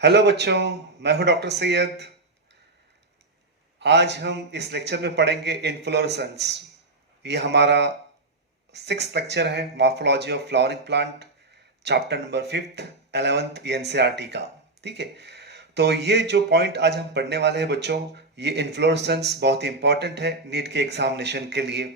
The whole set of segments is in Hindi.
हेलो बच्चों, मैं हूं डॉक्टर सैयद। आज हम इस लेक्चर में पढ़ेंगे इन्फ्लोरेसेंस। ये हमारा 6th लेक्चर है morphology of flowering plant, chapter number 5th 11th NCERT का। ठीक है, तो ये जो पॉइंट आज हम पढ़ने वाले हैं बच्चों, ये इन्फ्लोरेसेंस बहुत ही इंपॉर्टेंट है नीट के एग्जामिनेशन के लिए।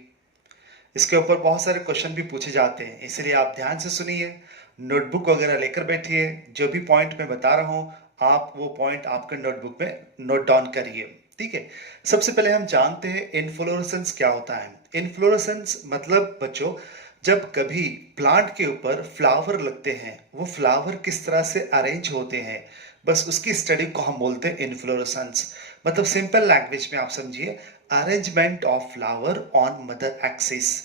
इसके ऊपर बहुत सारे क्वेश्चन भी पूछे जाते हैं, इसलिए आप ध्यान से सुनिए, नोटबुक वगैरह लेकर बैठिए। जो भी पॉइंट मैं बता रहा हूँ, आप वो पॉइंट आपके नोटबुक में नोट डाउन करिए। ठीक है, सबसे पहले हम जानते हैं इन्फ्लोरेसेंस क्या होता है। इन्फ्लोरेसेंस मतलब बच्चों, जब कभी प्लांट के ऊपर फ्लावर लगते हैं, वो फ्लावर किस तरह से अरेंज होते हैं, बस उसकी स्टडी को हम बोलते हैं इन्फ्लोरेसेंस। मतलब सिंपल लैंग्वेज में आप समझिए, arrangement of flower on mother axis.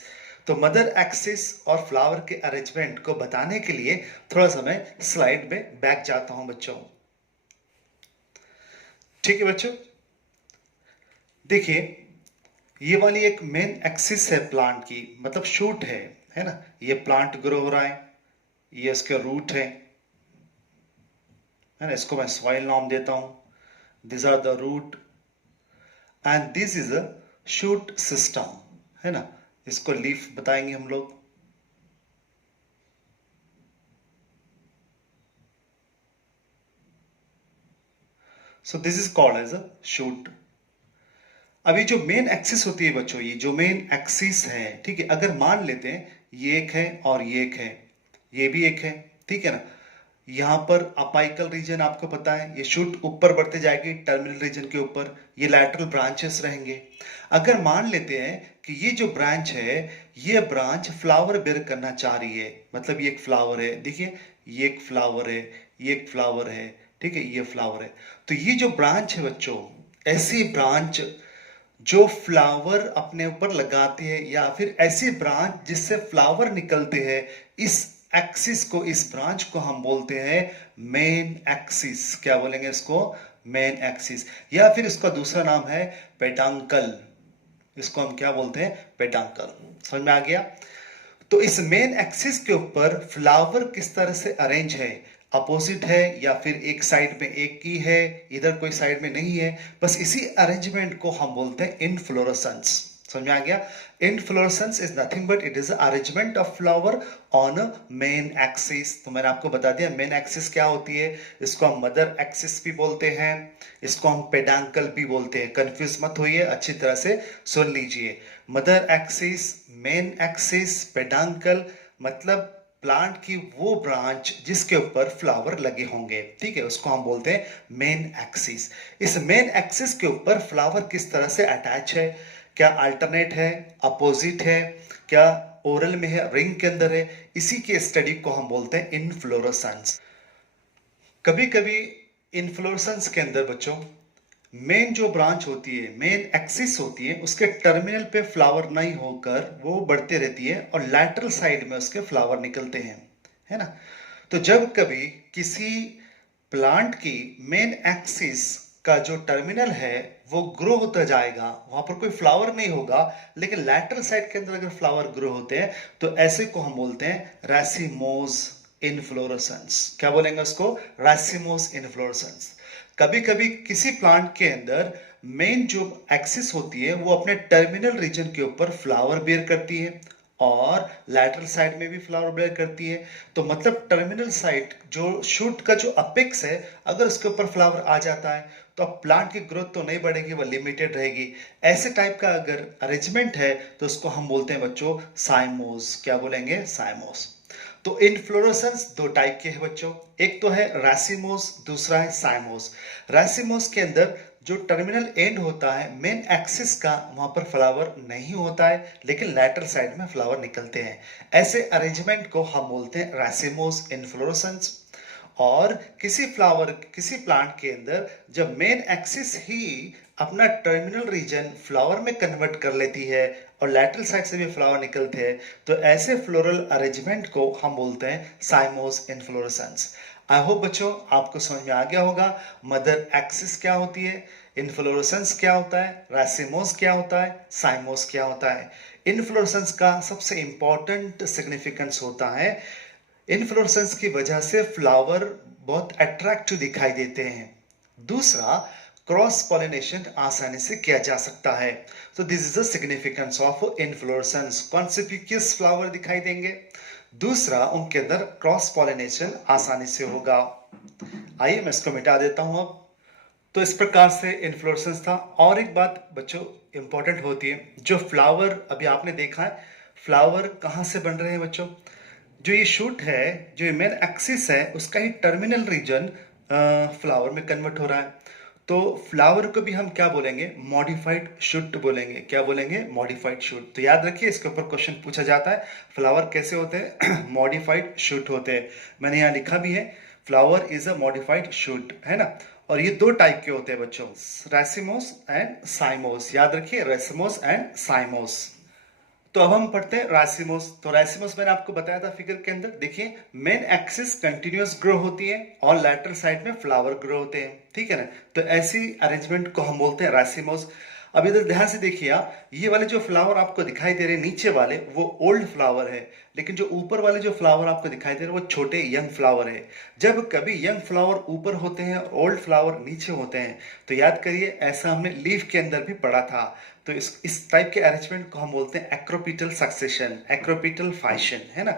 तो मदर एक्सिस और फ्लावर के अरेंजमेंट को बताने के लिए थोड़ा सा मैं स्लाइड में बैक जाता हूं बच्चों। ठीक है बच्चों, देखिए, ये वाली एक मेन एक्सिस है प्लांट की, मतलब शूट है ना। ये प्लांट ग्रो हो रहा है, ये इसके रूट है ना। इसको मैं सॉइल नाम देता हूं। This are the root and this is a shoot system, है ना। इसको लीफ बताएंगे हम लोग। So this is called as a shoot. अभी जो मेन एक्सिस होती है बच्चों, ये जो मेन एक्सिस है, ठीक है, अगर मान लेते हैं ये एक है और ये एक है, ये भी एक है, ठीक है ना। यहाँ पर अपाइकल रीजन आपको पता है, ये शूट ऊपर बढ़ते जाएगी टर्मिनल रीजन के ऊपर, ये लैटरल ब्रांचेस रहेंगे। अगर मान लेते हैं कि ये जो ब्रांच है, ये ब्रांच फ्लावर बेयर करना चाह रही है, मतलब ये एक फ्लावर है, देखिए, ये एक फ्लावर है, ये एक फ्लावर है, ठीक है, ये फ्लावर है। तो ये जो ब्रांच है बच्चों, ऐसी ब्रांच जो फ्लावर अपने ऊपर लगाते हैं, या फिर ऐसी ब्रांच जिससे फ्लावर निकलते हैं, इस एक्सिस को, इस ब्रांच को हम बोलते हैं मेन एक्सिस। क्या बोलेंगे इसको? Main axis. या फिर इसका दूसरा नाम है पेडांकल। इसको हम क्या बोलते हैं? पेडांकल। समझ में आ गया? तो इस मेन एक्सिस के ऊपर फ्लावर किस तरह से अरेंज है, अपोजिट है या फिर एक साइड में एक की है, इधर कोई साइड में नहीं है, बस इसी अरेंजमेंट को हम बोलते हैं इनफ्लोरेसेंस। समझ में आ गया? Inflorescence is nothing but it is arrangement of flower on a main axis. तो मैंने आपको बता दिया मेन एक्सिस क्या होती है। इसको हम मदर एक्सिस भी बोलते हैं, इसको हम पेडांकल भी बोलते हैं। कंफ्यूज मत होइए, अच्छी तरह से सुन लीजिए। मदर एक्सिस, मेन एक्सिस, पेडांकल, मतलब प्लांट की वो ब्रांच जिसके ऊपर फ्लावर लगे होंगे, ठीक है, उसको हम बोलते हैं मेन एक्सिस। इस मेन एक्सिस के ऊपर फ्लावर किस तरह से अटैच है, क्या अल्टरनेट है, अपोजिट है, क्या ओरल में है, रिंग के अंदर है, इसी के स्टडी को हम बोलते हैं इनफ्लोरेसेंस। कभी कभी इनफ्लोरेसेंस के अंदर बच्चों, मेन जो ब्रांच होती है, मेन एक्सिस होती है, उसके टर्मिनल पे फ्लावर नहीं होकर वो बढ़ते रहती है और लैटरल साइड में उसके फ्लावर निकलते हैं, है ना। तो जब कभी किसी प्लांट की मेन एक्सिस का जो टर्मिनल है वो ग्रो होता जाएगा, वहां पर कोई फ्लावर नहीं होगा, लेकिन लैटरल साइड के अंदर अगर फ्लावर ग्रो होते हैं, तो ऐसे को हम बोलते हैं रैसिमोज इनफ्लोरेसेंस। क्या बोलेंगे उसको? रैसिमोज इनफ्लोरेसेंस। कभी कभी किसी प्लांट के अंदर मेन जो एक्सिस होती है वो अपने टर्मिनल रीजन के ऊपर फ्लावर बेयर करती है और लैटरल साइड में भी फ्लावर बेयर करती है। तो मतलब टर्मिनल साइड जो शूट का जो अपेक्स है, अगर उसके ऊपर फ्लावर आ जाता है तो अब प्लांट की ग्रोथ तो नहीं बढ़ेगी, वो लिमिटेड रहेगी। ऐसे टाइप का अगर अरेंजमेंट है तो उसको हम बोलते हैं बच्चों साइमोस। क्या बोलेंगे? साइमोस। तो इनफ्लोरेसेंस दो टाइप के हैं बच्चों, एक तो है रैसिमोस, दूसरा है साइमोस। रैसिमोस के अंदर जो टर्मिनल एंड होता है मेन एक्सिस का, वहां पर फ्लावर नहीं होता है, लेकिन लैटरल साइड में फ्लावर निकलते हैं। ऐसे अरेंजमेंट को हम बोलते हैं रैसिमोस इनफ्लोरेसेंस। और किसी फ्लावर, किसी प्लांट के अंदर जब मेन एक्सिस ही अपना टर्मिनल रीजन फ्लावर में कन्वर्ट कर लेती है और लैटरल साइड से भी फ्लावर निकलते हैं, तो ऐसे फ्लोरल अरेंजमेंट को हम बोलते हैं साइमोस इनफ्लोरेसेंस। आई होप बच्चों आपको समझ में आ गया होगा मदर एक्सिस क्या होती है, इनफ्लोरेसेंस क्या होता है, रैसिमोस क्या होता है, साइमोस क्या होता है। इनफ्लोरेसेंस का सबसे इंपॉर्टेंट सिग्निफिकेंस होता है, इन्फ्लोरेसेंस की वजह से फ्लावर बहुत अट्रैक्टिव दिखाई देते हैं। दूसरा, क्रॉस पॉलिनेशन आसानी से किया जा सकता है। तो this is the significance of inflorescence. Conspicuous flower दिखाई देंगे। दूसरा, उनके अंदर क्रॉस पॉलिनेशन आसानी से होगा। आइए मैं इसको मिटा देता हूं अब। तो इस प्रकार से इन्फ्लोरेसेंस था। और एक बात बच्चों इंपॉर्टेंट होती है, जो फ्लावर अभी आपने देखा है, फ्लावर कहाँ से बन रहे हैं बच्चों? जो ये शूट है, जो ये मेन एक्सिस है, उसका ही टर्मिनल रीजन फ्लावर में कन्वर्ट हो रहा है। तो फ्लावर को भी हम क्या बोलेंगे? मॉडिफाइड शूट बोलेंगे। क्या बोलेंगे? Modified shoot. तो याद रखिए, इसके ऊपर क्वेश्चन पूछा जाता है, फ्लावर कैसे होते हैं? मॉडिफाइड शूट होते हैं। मैंने यहाँ लिखा भी है, flower is a modified shoot, है ना। और ये दो टाइप के होते हैं बच्चों, रेसिमोस एंड साइमोस। याद रखिए, रेसिमोस एंड साइमोस। तो अब हम पढ़ते हैं रासिमोस। तो रासिमोस मैंने आपको बताया था फिगर के अंदर। देखिए, मेन एक्सिस कंटिन्यूअस ग्रो होती है और लैटरल साइड में फ्लावर ग्रो होते हैं, ठीक है ना। तो ऐसी अरेंजमेंट को हम बोलते हैं रासिमोस। अब इधर ध्यान से देखिए आप, ये वाले जो फ्लावर आपको दिखाई दे रहे हैं नीचे वाले, वो ओल्ड फ्लावर है, लेकिन जो ऊपर वाले जो फ्लावर आपको दिखाई दे रहे हैं वो छोटे यंग फ्लावर है। जब कभी यंग फ्लावर ऊपर होते हैं और ओल्ड फ्लावर नीचे होते हैं, तो याद करिए, ऐसा हमने लीफ के अंदर भी पढ़ा था। तो इस टाइप के अरेंजमेंट को हम बोलते हैं एक्रोपिटल सक्सेशन, एक्रोपिटल फैशन, है ना।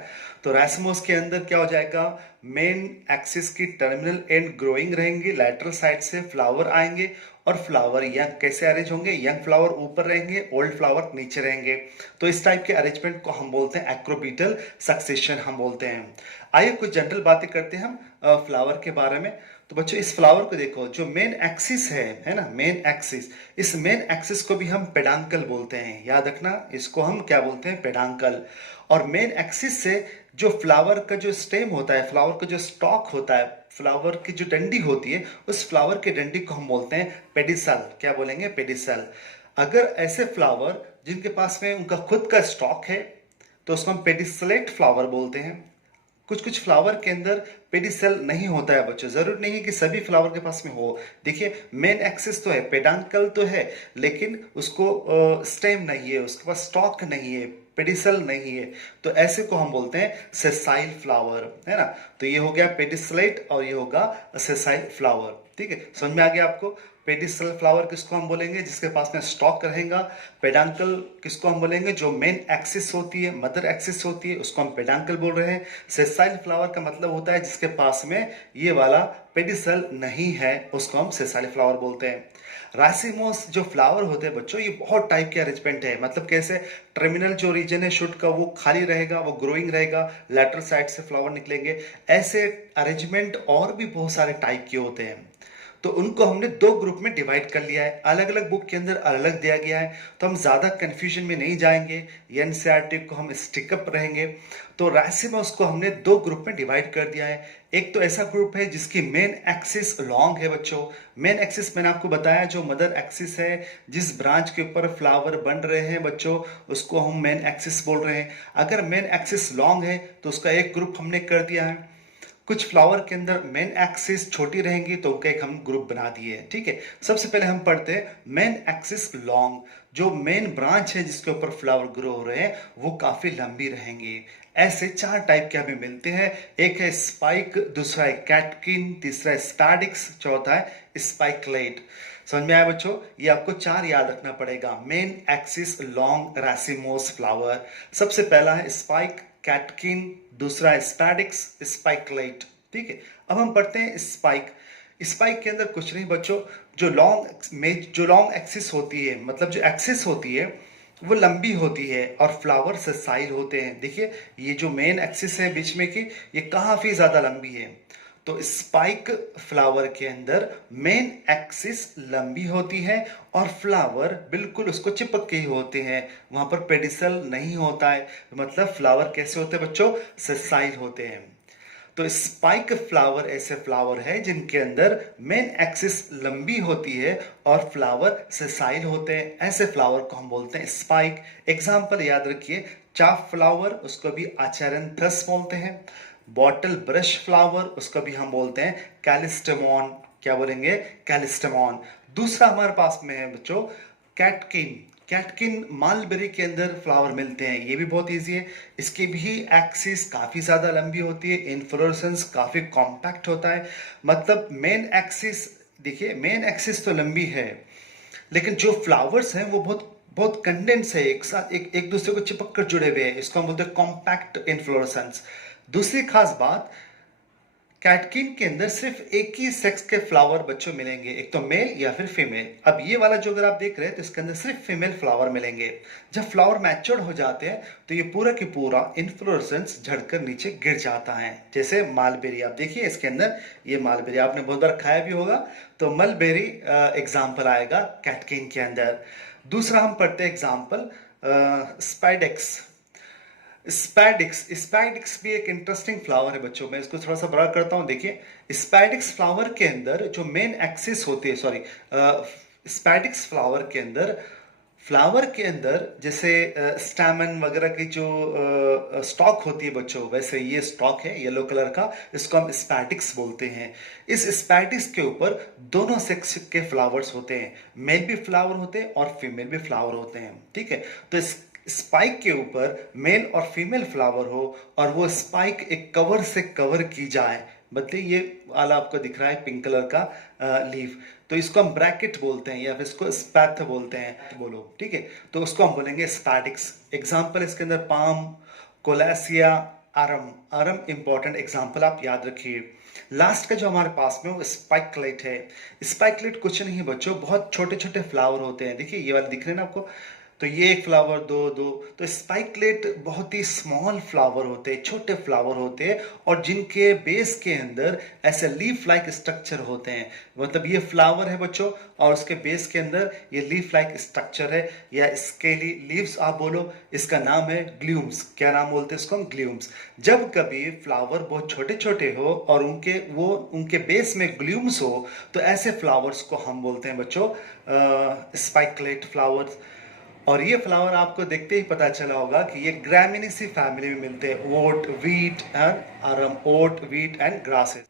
तो रासिमोस के अंदर क्या हो जाएगा? मेन एक्सिस की टर्मिनल एंड ग्रोइंग रहेंगे, लैटरल साइड से फ्लावर आएंगे और फ्लावर यंग कैसे अरेंज होंगे? यंग फ्लावर ऊपर रहेंगे, ओल्ड फ्लावर नीचे रहेंगे। तो इस टाइप के अरेंजमेंट को हम बोलते हैं एक्रोपिटल सक्सेशन हम बोलते हैं। आइए कुछ जनरल बातें करते हैं हम फ्लावर के बारे में। तो बच्चों, इस फ्लावर को देखो, जो मेन एक्सिस है ना, मेन एक्सिस, इस मेन एक्सिस को भी हम पेडांकल बोलते हैं। याद रखना, इसको हम क्या बोलते हैं? पेडांकल। और मेन एक्सिस से जो फ्लावर का जो स्टेम होता है, फ्लावर का जो स्टॉक होता है, फ्लावर की जो डंडी होती है, उस फ्लावर की डंडी को हम बोलते हैं पेडिसल। क्या बोलेंगे? पेडिसल। अगर ऐसे फ्लावर जिनके पास में उनका खुद का स्टॉक है, तो उसको हम पेडिसलेट फ्लावर बोलते हैं। कुछ कुछ फ्लावर के अंदर पेडिसेल नहीं होता है बच्चों, जरूर नहीं है कि सभी फ्लावर के पास में हो। देखिए, मेन एक्सिस तो है, पेडांकल तो है, लेकिन उसको स्टेम नहीं है, उसके पास स्टॉक नहीं है, पेडिसल नहीं है। तो ऐसे को हम बोलते हैं सेसाइल फ्लावर, है ना। तो ये हो गया पेडिसलेट और ये होगा सेसाइल फ्लावर, ठीक है। समझ में आ गया आपको? पेडिसल फ्लावर किसको हम बोलेंगे? जिसके पास में स्टॉक रहेगा। पेडांकल किसको हम बोलेंगे? जो मेन एक्सिस होती है, मदर एक्सिस होती है, उसको हम पेडांकल बोल रहे हैं। सेसाइल फ्लावर का मतलब होता है जिसके पास में ये वाला पेडिसल नहीं है, उसको हम सेसाइल फ्लावर बोलते हैं। रासिमोस जो फ्लावर होते हैं बच्चों, ये बहुत टाइप के अरेंजमेंट है। मतलब कैसे? टर्मिनल जो रीजन है शूट का, वो खाली रहेगा, वो ग्रोइंग रहेगा, लेटरल साइड से फ्लावर निकलेंगे। ऐसे अरेंजमेंट और भी बहुत सारे टाइप के होते हैं। तो उनको हमने दो ग्रुप में डिवाइड कर लिया है, अलग अलग बुक के अंदर अलग अलग दिया गया है। तो हम ज़्यादा कन्फ्यूजन में नहीं जाएंगे, एनसीईआरटी को हम स्टिकअप रहेंगे। तो रासिमोस को हमने दो ग्रुप में डिवाइड कर दिया है। एक तो ऐसा ग्रुप है जिसकी मेन एक्सिस लॉन्ग है बच्चों। मेन एक्सिस मैंने आपको बताया, जो मदर एक्सिस है, जिस ब्रांच के ऊपर फ्लावर बन रहे हैं बच्चों, उसको हम मेन एक्सिस बोल रहे हैं। अगर मेन एक्सिस लॉन्ग है तो उसका एक ग्रुप हमने कर दिया है। कुछ फ्लावर के अंदर मेन एक्सिस छोटी रहेंगी तो उनका एक हम ग्रुप बना दिए हैं, ठीक है। सबसे पहले हम पढ़ते हैं मेन एक्सिस लॉन्ग। जो मेन ब्रांच है जिसके ऊपर फ्लावर ग्रो हो रहे हैं, वो काफी लंबी रहेंगी। ऐसे चार टाइप के हमें मिलते हैं। एक है स्पाइक, दूसरा है कैटकिन, तीसरा है स्पैडिक्स, चौथा है स्पाइकलेट। समझ में आया बच्चों? ये आपको चार याद रखना पड़ेगा। Main axis long racemose flower. सबसे पहला है स्पाइक, कैटकिन, दूसरा है स्पैडिक्स, स्पाइकलेट, ठीक है। अब हम पढ़ते हैं स्पाइक। स्पाइक के अंदर कुछ नहीं बच्चों, जो लॉन्ग एक्सिस होती है, मतलब जो एक्सिस होती है वो लंबी होती है और फ्लावर सेसाइल होते हैं। देखिए, ये जो मेन एक्सिस है बीच में की, ये काफी ज्यादा लंबी है। तो स्पाइक फ्लावर के अंदर मेन एक्सिस लंबी होती है और फ्लावर बिल्कुल उसको चिपक के ही होते हैं, वहां पर पेडिसल नहीं होता है। मतलब फ्लावर कैसे होते हैं बच्चों? सेसाइल होते हैं। तो स्पाइक फ्लावर ऐसे फ्लावर है जिनके अंदर मेन एक्सिस लंबी होती है और फ्लावर सेसाइल होते हैं। ऐसे फ्लावर को हम बोलते हैं स्पाइक। एग्जाम्पल याद रखिए, चाफ फ्लावर, उसको भी अचेरंथस बोलते हैं। बॉटल ब्रश फ्लावर, उसको भी हम बोलते हैं कैलिस्टेमॉन। क्या बोलेंगे? कैलिस्टेमॉन। दूसरा हमारे पास में है बच्चों कैटकिन। कैटकिन मालबेरी के अंदर फ्लावर मिलते हैं, ये भी बहुत इजी है। इसकी भी एक्सिस काफ़ी ज़्यादा लंबी होती है, इन्फ्लोरेसेंस काफ़ी कॉम्पैक्ट होता है। मतलब मेन एक्सिस, देखिए मेन एक्सिस तो लंबी है, लेकिन जो फ्लावर्स हैं वो बहुत बहुत कंडेंस है, एक साथ एक एक दूसरे को चिपक कर जुड़े हुए हैं, इसको हम बोलते हैं कॉम्पैक्ट इन्फ्लोरेसेंस। दूसरी खास बात, कैटकिन के अंदर सिर्फ एक ही सेक्स के फ्लावर बच्चों मिलेंगे, एक तो मेल या फिर फीमेल। अब ये वाला जो अगर आप देख रहे हैं तो इसके अंदर सिर्फ फीमेल फ्लावर मिलेंगे। जब फ्लावर मैच्योर्ड हो जाते हैं तो ये पूरा की पूरा इन्फ्लोरेसेंस झड़कर नीचे गिर जाता है। जैसे मालबेरी आप देखिए, इसके अंदर ये मालबेरी आपने बहुत बार खाया भी होगा, तो मलबेरी एग्जाम्पल आएगा कैटकिन के अंदर। दूसरा हम पढ़ते हैं एग्जाम्पल स्पाइडेक्स। स्पैडिक्स, स्पैडिक्स भी एक इंटरेस्टिंग फ्लावर है बच्चों। मैं इसको थोड़ा सा बड़ा करता हूं, देखिए स्पैडिक्स फ्लावर के अंदर जो मेन एक्सिस होती है, सॉरी, स्पैडिक्स फ्लावर के अंदर जैसे स्टैमन वगैरह की जो स्टॉक होती है बच्चों, वैसे ये स्टॉक है येलो कलर का, इसको हम स्पैडिक्स बोलते हैं। इस स्पैडिक्स के ऊपर दोनों सेक्स के फ्लावर्स होते हैं, मेल भी फ्लावर होते हैं और फीमेल भी फ्लावर होते हैं, ठीक है। तो इस स्पाइक के ऊपर मेल और फीमेल फ्लावर हो और वो स्पाइक एक कवर से कवर की जाए, बताइए ये वाला आपको दिख रहा है पिंक कलर का लीफ, तो इसको हम ब्रैकेट बोलते हैं या फिर इसको स्पैथ बोलते हैं, बोलो ठीक है। तो उसको हम बोलेंगे स्पैडिक्स। एग्जाम्पल इसके अंदर पाम, कोलासिया, आरम। आरम इंपॉर्टेंट एग्जाम्पल, आप याद रखिए। लास्ट का जो हमारे पास में वो स्पाइकलेट है। स्पाइकलेट कुछ नहीं बच्चों, बहुत छोटे छोटे फ्लावर होते हैं, देखिए ये वाले दिख रहे हैं ना आपको, तो ये एक फ्लावर, दो दो, तो स्पाइकलेट बहुत ही स्मॉल फ्लावर होते हैं, छोटे फ्लावर होते हैं, और जिनके बेस के अंदर ऐसे लीफ लाइक स्ट्रक्चर होते हैं। मतलब ये फ्लावर है बच्चों और उसके बेस के अंदर ये लीफ लाइक स्ट्रक्चर है, या स्केली लीव्स आप बोलो, इसका नाम है ग्लूम्स। क्या नाम बोलते हैं इसको हम? ग्लूम्स। जब कभी फ्लावर बहुत छोटे छोटे हो और उनके बेस में ग्लूम्स हो, तो ऐसे फ्लावर्स को हम बोलते हैं बच्चों स्पाइकलेट फ्लावर्स। और ये फ्लावर आपको देखते ही पता चला होगा कि ये ग्रामिनेसी फैमिली में मिलते हैं, oat, wheat and arum, oat, wheat and grasses.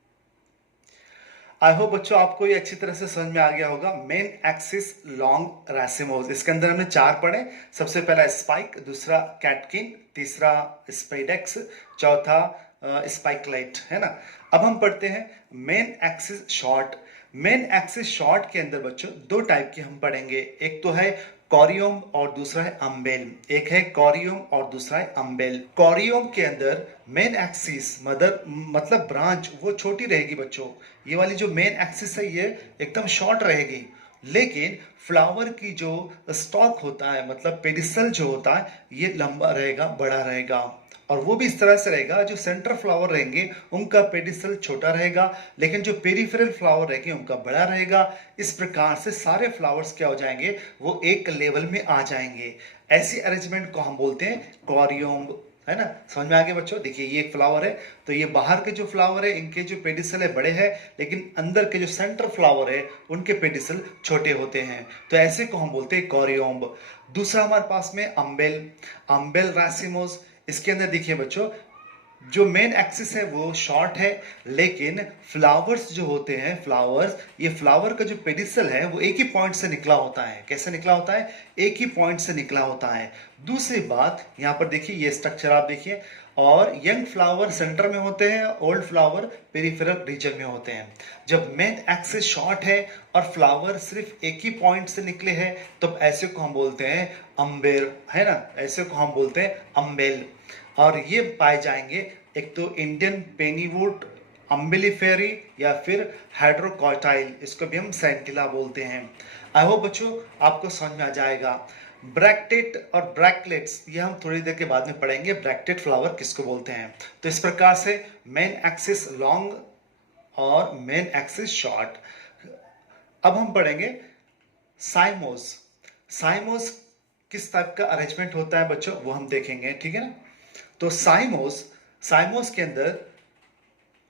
I hope बच्चों आपको ये अच्छी तरह से समझ में आ गया होगा। मेन एक्सिस लॉन्ग रासिमोस, इसके अंदर हमने 4 पढ़े। सबसे पहला स्पाइक, दूसरा कैटकिन, तीसरा स्पाइडेक्स, चौथा स्पाइकलाइट, है ना। अब हम पढ़ते हैं main axis short. Main axis short के अंदर बच्चों 2 टाइप के हम पढ़ेंगे, एक तो है कॉरियोम और दूसरा है अम्बेल। एक है कॉरियोम और दूसरा है अम्बेल। कॉरियोम के अंदर मेन एक्सिस मतलब ब्रांच वो छोटी रहेगी बच्चों, ये वाली जो मेन एक्सिस है ये एकदम शॉर्ट रहेगी, लेकिन फ्लावर की जो स्टॉक होता है, मतलब पेडिसल जो होता है, ये लंबा रहेगा, बड़ा रहेगा। और वो भी इस तरह से रहेगा, जो सेंटर फ्लावर रहेंगे उनका पेडिसल छोटा रहेगा, लेकिन जो पेरिफेरल फ्लावर रहेंगे उनका बड़ा रहेगा। इस प्रकार से सारे फ्लावर्स क्या हो जाएंगे, वो एक लेवल में आ जाएंगे। ऐसी अरेंजमेंट को हम बोलते हैं कॉरियोम्ब, है ना। समझ में आ गया बच्चों? देखिए ये एक फ्लावर है, तो ये बाहर के जो फ्लावर है इनके जो पेडिसल है बड़े हैं, लेकिन अंदर के जो सेंटर फ्लावर है उनके पेडिसल छोटे होते हैं, तो ऐसे को हम बोलते हैं कॉरियोम्ब। दूसरा हमारे पास में अम्बेल, अम्बेल रासिमोस। इसके अंदर देखिए बच्चों, जो मेन एक्सिस है वो शॉर्ट है, लेकिन फ्लावर्स जो होते हैं, ये फ्लावर का जो पेडिसल है वो एक ही पॉइंट से निकला होता है। कैसे निकला होता है? एक ही पॉइंट से निकला होता है। दूसरी बात यहां पर देखिए, ये स्ट्रक्चर आप देखिए, और यंग फ्लावर सेंटर में होते हैं, ओल्ड फ्लावर पेरिफेरल रीजन में होते हैं। जब मेन एक्सिस शॉर्ट है और फ्लावर सिर्फ एक ही पॉइंट से निकले हैं, तो ऐसे को हम बोलते हैं अम्बेर, है ना, ऐसे को हम बोलते हैं अम्बेल। और ये पाए जाएंगे एक तो इंडियन पेनीवुड अम्बिलिफेरी या फिर हाइड्रोकॉटाइल, इसको भी हम सेंटिला बोलते हैं। आई होप बच्चों आपको समझ में आ जाएगा। ब्रैक्टेट और ब्रैकलेट्स ये हम थोड़ी देर के बाद में पढ़ेंगे, ब्रैक्टेट फ्लावर किसको बोलते हैं। तो इस प्रकार से मेन एक्सिस लॉन्ग और मेन एक्सिस शॉर्ट। अब हम पढ़ेंगे साइमोस। साइमोस किस टाइप का अरेंजमेंट होता है बच्चों, वो हम देखेंगे, ठीक है ना। तो साइमोस के अंदर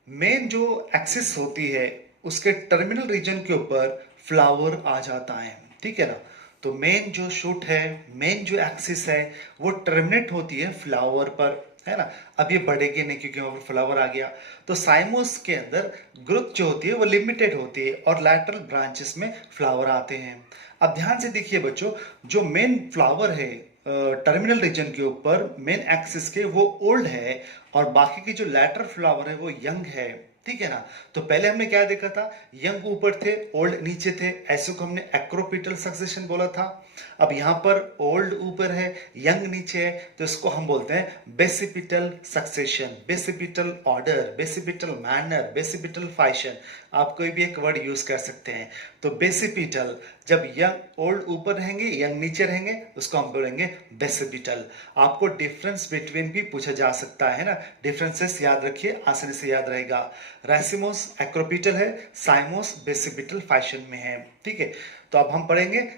मेन जो एक्सिस होती है उसके टर्मिनल रीजन के ऊपर फ्लावर आ जाता है, ठीक है ना। तो मेन जो शूट है, मेन जो एक्सिस है वो टर्मिनेट होती है फ्लावर पर, है ना। अब ये बढ़ेगी नहीं क्योंकि वहां पर फ्लावर आ गया। तो साइमोस के अंदर ग्रोथ जो होती है वो लिमिटेड होती है और लैटरल ब्रांचेस में फ्लावर आते हैं। अब ध्यान से देखिए बच्चों, जो मेन फ्लावर है टर्मिनल रीजन के ऊपर मेन एक्सिस के, वो ओल्ड है और बाकी के जो लैटरल फ्लावर है वो यंग है, ठीक है ना। तो पहले हमने क्या देखा था, यंग ऊपर थे, ओल्ड नीचे थे, ऐसे को हमने एक्रोपिटल सक्सेशन बोला था। अब यहां पर ओल्ड ऊपर है, यंग नीचे है, तो इसको हम बोलते हैं basipetal succession, basipetal order, basipetal manner, basipetal fashion. आप कोई भी एक वर्ड यूज कर सकते हैं। तो बेसिपिटल, जब यंग ओल्ड ऊपर रहेंगे, यंग नीचे रहेंगे, उसको हम बोलेंगे बेसिपिटल। आपको डिफरेंस बिटवीन भी पूछा जा सकता है ना, डिफरेंसेस याद रखिए, आसानी से याद रहेगा। रैसिमोस एक्रोपिटल है, साइमोस बेसिपिटल फैशन में है, ठीक है। तो अब हम पढ़ेंगे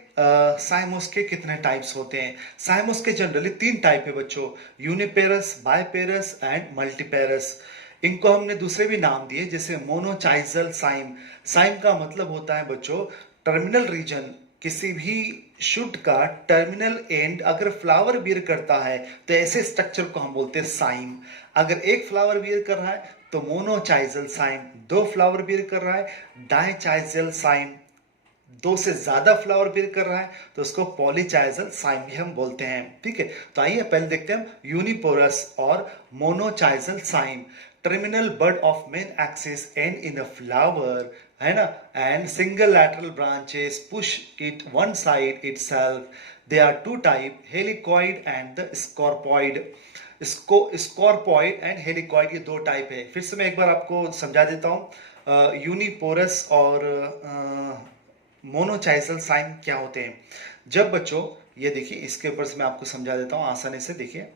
साइमोस के कितने टाइप्स होते हैं। साइमोस के जनरली 3 टाइप है बच्चों, यूनिपेरस, बायपेरस एंड मल्टीपेरस। इनको हमने दूसरे भी नाम दिए, जैसे मोनोचाइजल साइम। साइम का मतलब होता है बच्चों टर्मिनल रीजन, किसी भी शुट का टर्मिनल एंड अगर फ्लावर बियर करता है तो ऐसे स्ट्रक्चर को हम बोलते हैं साइम। अगर एक फ्लावर बियर कर रहा है तो मोनोचाइजल साइम, 2 फ्लावर बियर कर रहा है डाइचाइजल साइम, 2 से ज्यादा फ्लावर बियर कर रहा है तो उसको पॉलीचाइजल साइम भी हम बोलते हैं, ठीक है। तो आइए पहले देखते हैं हम यूनिपोरस और monochasial cyme. Terminal bud of main axis end in a flower, है ना, and single lateral branches push it one side itself. They are 2 type, helicoid and the scorpioid. इसको स्कॉर्पॉइड एंड हेलिकॉइड, ये 2 टाइप है। फिर से मैं एक बार आपको समझा देता हूं, यूनिपोरस और मोनोचाइजल साइन क्या होते हैं। जब बच्चों, ये देखिए इसके ऊपर से मैं आपको समझा देता हूं आसानी से, देखिए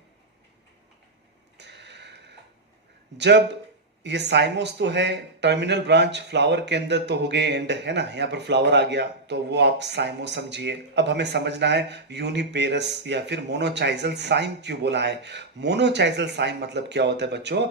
जब ये साइमोस तो है, टर्मिनल ब्रांच फ्लावर के अंदर तो हो गए एंड, है ना, यहाँ पर फ्लावर आ गया तो वो आप साइमोस समझिए। अब हमें समझना है यूनिपेरस या फिर मोनोचाइजल साइम क्यों बोला है। मोनोचाइजल साइम मतलब क्या होता है बच्चों,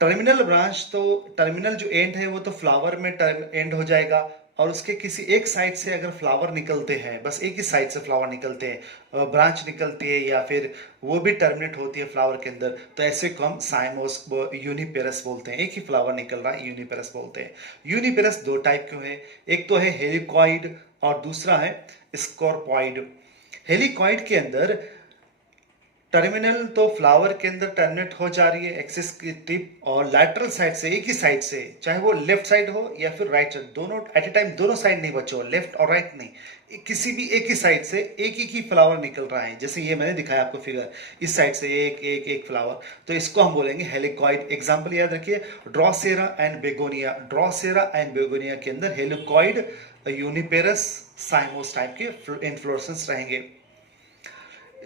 टर्मिनल ब्रांच तो टर्मिनल जो एंड है वो तो फ्लावर में एंड हो जाएगा और उसके किसी एक साइड से अगर फ्लावर निकलते हैं, बस एक ही साइड से फ्लावर निकलते हैं, ब्रांच निकलती है या फिर वो भी टर्मिनेट होती है फ्लावर के अंदर, तो ऐसे को हम साइमोस यूनिपेरस बोलते हैं। एक ही फ्लावर निकल रहा है, यूनिपेरस बोलते हैं। यूनिपेरस 2 टाइप क्यों है, एक तो है हेलिकॉइड और दूसरा है स्कॉर्पॉइड। हेलिकॉइड के अंदर टर्मिनल तो फ्लावर के अंदर टर्मिनेट हो जा रही है एक्सिस की टिप, और लैटरल साइड से, एक ही साइड से, चाहे वो लेफ्ट साइड हो या फिर राइट साइड, दोनों एट ए टाइम, दोनों साइड नहीं बच्चों, लेफ्ट और राइट नहीं, किसी भी एक ही साइड से एक ही फ्लावर निकल रहा है। जैसे ये मैंने दिखाया आपको फिगर, इस साइड से एक एक एक फ्लावर, तो इसको हम बोलेंगे हेलिकॉइड। एग्जांपल याद रखिए, Drosera and begonia. Drosera and begonia के अंदर हेलिकॉइड यूनिपेरस साइमोस टाइप के इन्फ्लोरेसेंस रहेंगे।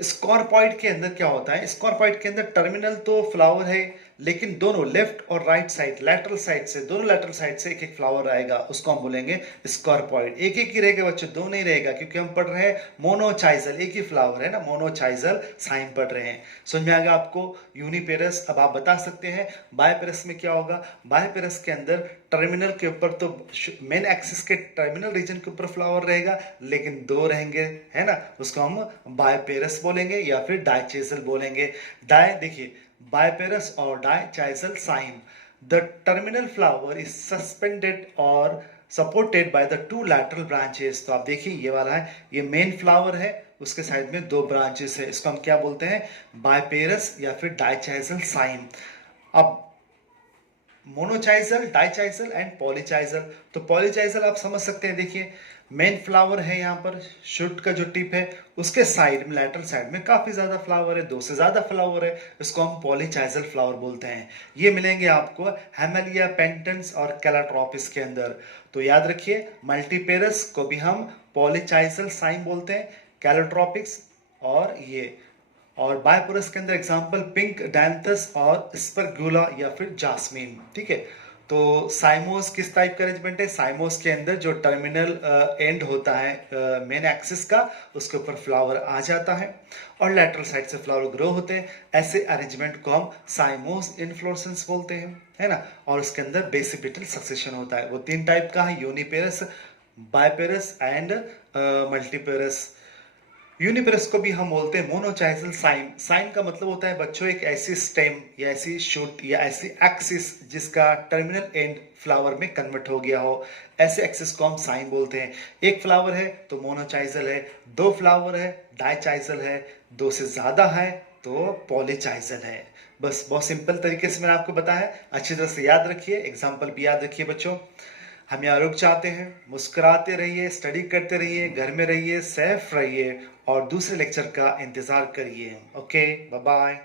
स्कॉर्पॉइड के अंदर क्या होता है, स्कॉर्पॉइड के अंदर टर्मिनल तो फ्लावर है लेकिन दोनों लेफ्ट और राइट साइड, लैटरल साइड से, दोनों लैटरल साइड से एक एक फ्लावर आएगा, उसको हम बोलेंगे स्कॉर्पॉइड। एक एक ही रहेगा बच्चों, दो नहीं रहेगा, क्योंकि हम पढ़ रहे हैं मोनोचाइजल, एक ही फ्लावर है ना, मोनोचाइजल साइन पढ़ रहे हैं। समझ में आ गया आपको। यूनिपेरस, अब आप बता सकते हैं बायपेरस में क्या होगा। बायपेरस के अंदर टर्मिनल के ऊपर तो मेन एक्सिस के टर्मिनल रीजन के ऊपर फ्लावर रहेगा लेकिन 2 रहेंगे, है ना, उसको हम बायपेरस बोलेंगे या फिर डाइचेजल बोलेंगे। डाय देखिए, बायपेरस और dichasial cyme, the terminal flower is suspended और supported by the 2 lateral branches. तो आप देखिए ये वाला है, ये मेन फ्लावर है, उसके साइड में 2 ब्रांचेस है, इसको हम क्या बोलते हैं, बायपेरस या फिर डाइचाइजल साइम। अब मोनोचाइजल, डाइचाइजल एंड पॉलीचाइजल। तो पॉलीचाइजल आप समझ सकते हैं, देखिए मेन फ्लावर है यहाँ पर, शूट का जो टिप है उसके साइड में, लैटरल साइड में काफी ज्यादा फ्लावर है, 2 से ज्यादा फ्लावर है, इसको हम पॉलीचाइजल फ्लावर बोलते हैं। ये मिलेंगे आपको हेमेलिया पेंटेंस और कैलाट्रोपिस के अंदर। तो याद रखिए, मल्टीपेरस को भी हम पॉलीचाइजल साइम बोलते हैं, कैलाट्रोपिक्स और बायपोरस के अंदर एग्जांपल पिंक डैंथस और स्पर्गुला या फिर जास्मीन, ठीक है। तो साइमोस किस टाइप का अरेंजमेंट है, साइमोस के अंदर जो टर्मिनल एंड होता है मेन एक्सिस का, उसके ऊपर फ्लावर आ जाता है और लैटरल साइड से फ्लावर ग्रो होते हैं। ऐसे अरेंजमेंट को हम साइमोस इन्फ्लोरेसेंस बोलते हैं, है ना। और उसके अंदर बेसिपिटल सक्सेशन होता है। वो 3 टाइप का है, यूनिपेरस, बायपेरस एंड मल्टीपेरस। यूनिपेरस को भी हम बोलते हैं मोनोचाइजल साइन। साइन का मतलब होता है बच्चों एक ऐसी स्टेम या ऐसी शूट या ऐसी एक्सिस जिसका टर्मिनल एंड फ्लावर में कन्वर्ट हो गया हो, ऐसे एक्सिस को हम साइन बोलते हैं। एक फ्लावर है तो मोनोचाइजल है, दो फ्लावर है डाइचाइजल है, दो से ज्यादा है तो पॉलीचाइजल है। बस बहुत सिंपल तरीके से मैंने आपको बताया, अच्छी तरह से याद रखिए, एग्जाम्पल भी याद रखिए बच्चों। हम यहाँ रुक जाते हैं, मुस्कुराते रहिए, स्टडी करते रहिए, घर में रहिए, सेफ रहिए और दूसरे लेक्चर का इंतजार करिए। Okay, bye bye.